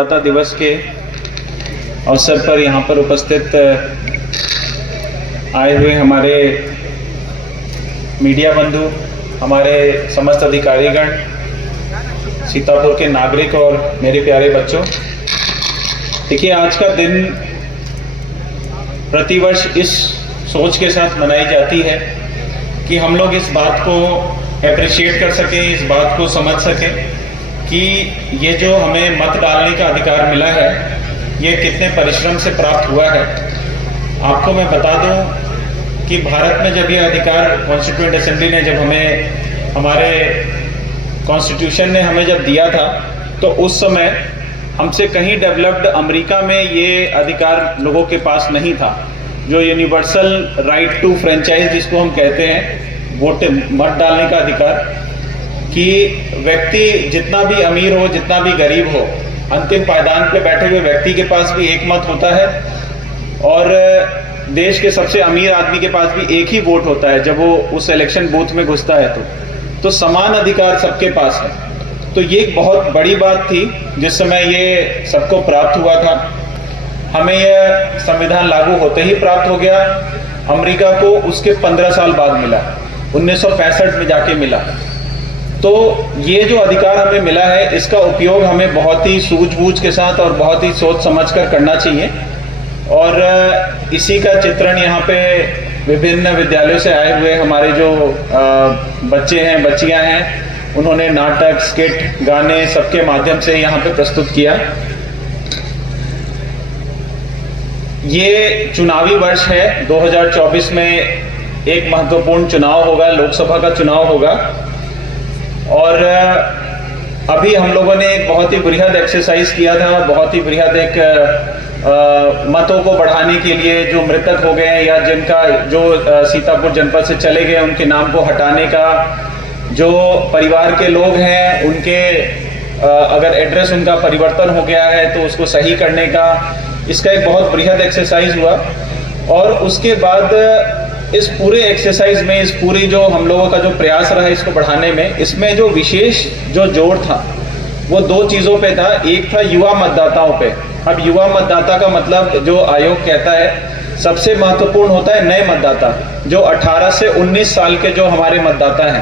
मतदाता दिवस के अवसर पर यहाँ पर उपस्थित आए हुए हमारे मीडिया बंधु, हमारे समस्त अधिकारीगण, सीतापुर के नागरिक और मेरे प्यारे बच्चों, देखिए आज का दिन प्रतिवर्ष इस सोच के साथ मनाई जाती है कि हम लोग इस बात को अप्रिशिएट कर सकें, इस बात को समझ सकें कि ये जो हमें मत डालने का अधिकार मिला है ये कितने परिश्रम से प्राप्त हुआ है। आपको मैं बता दूं कि भारत में जब ये अधिकार कॉन्स्टिट्यूएंट असेंबली ने जब हमें, हमारे कॉन्स्टिट्यूशन ने हमें जब दिया था, तो उस समय हमसे कहीं डेवलप्ड अमेरिका में ये अधिकार लोगों के पास नहीं था। जो यूनिवर्सल राइट टू फ्रेंचाइज जिसको हम कहते हैं, वोट मत डालने का अधिकार, कि व्यक्ति जितना भी अमीर हो, जितना भी गरीब हो, अंतिम पायदान पे बैठे हुए व्यक्ति के पास भी एक मत होता है और देश के सबसे अमीर आदमी के पास भी एक ही वोट होता है जब वो उस इलेक्शन बूथ में घुसता है। तो समान अधिकार सबके पास है। तो ये एक बहुत बड़ी बात थी जिस समय ये सबको प्राप्त हुआ था। हमें यह संविधान लागू होते ही प्राप्त हो गया। अमेरिका को उसके 15 साल बाद मिला, 1965 में जाके मिला। तो ये जो अधिकार हमें मिला है इसका उपयोग हमें बहुत ही सूझबूझ के साथ और बहुत ही सोच समझकर करना चाहिए। और इसी का चित्रण यहाँ पे विभिन्न विद्यालयों से आए हुए हमारे जो बच्चे हैं, बच्चियाँ हैं, उन्होंने नाटक, स्किट, गाने सबके माध्यम से यहाँ पे प्रस्तुत किया। ये चुनावी वर्ष है, 2024 में एक महत्वपूर्ण चुनाव होगा, लोकसभा का चुनाव होगा। और अभी हम लोगों ने एक बहुत ही बृहद एक्सरसाइज किया था, बहुत ही बृहद एक मतों को बढ़ाने के लिए जो मृतक हो गए हैं या जिनका जो सीतापुर जनपद से चले गए उनके नाम को हटाने का, जो परिवार के लोग हैं उनके अगर एड्रेस उनका परिवर्तन हो गया है तो उसको सही करने का, इसका एक बहुत बृहद एक्सरसाइज हुआ। और उसके बाद इस पूरे एक्सरसाइज में, इस पूरी जो हम लोगों का जो प्रयास रहा इसको बढ़ाने में, इसमें जो विशेष जो जोर था वो 2 चीज़ों पे था। एक था युवा मतदाताओं पे। अब युवा मतदाता का मतलब जो आयोग कहता है सबसे महत्वपूर्ण होता है नए मतदाता, जो 18 से 19 साल के जो हमारे मतदाता हैं।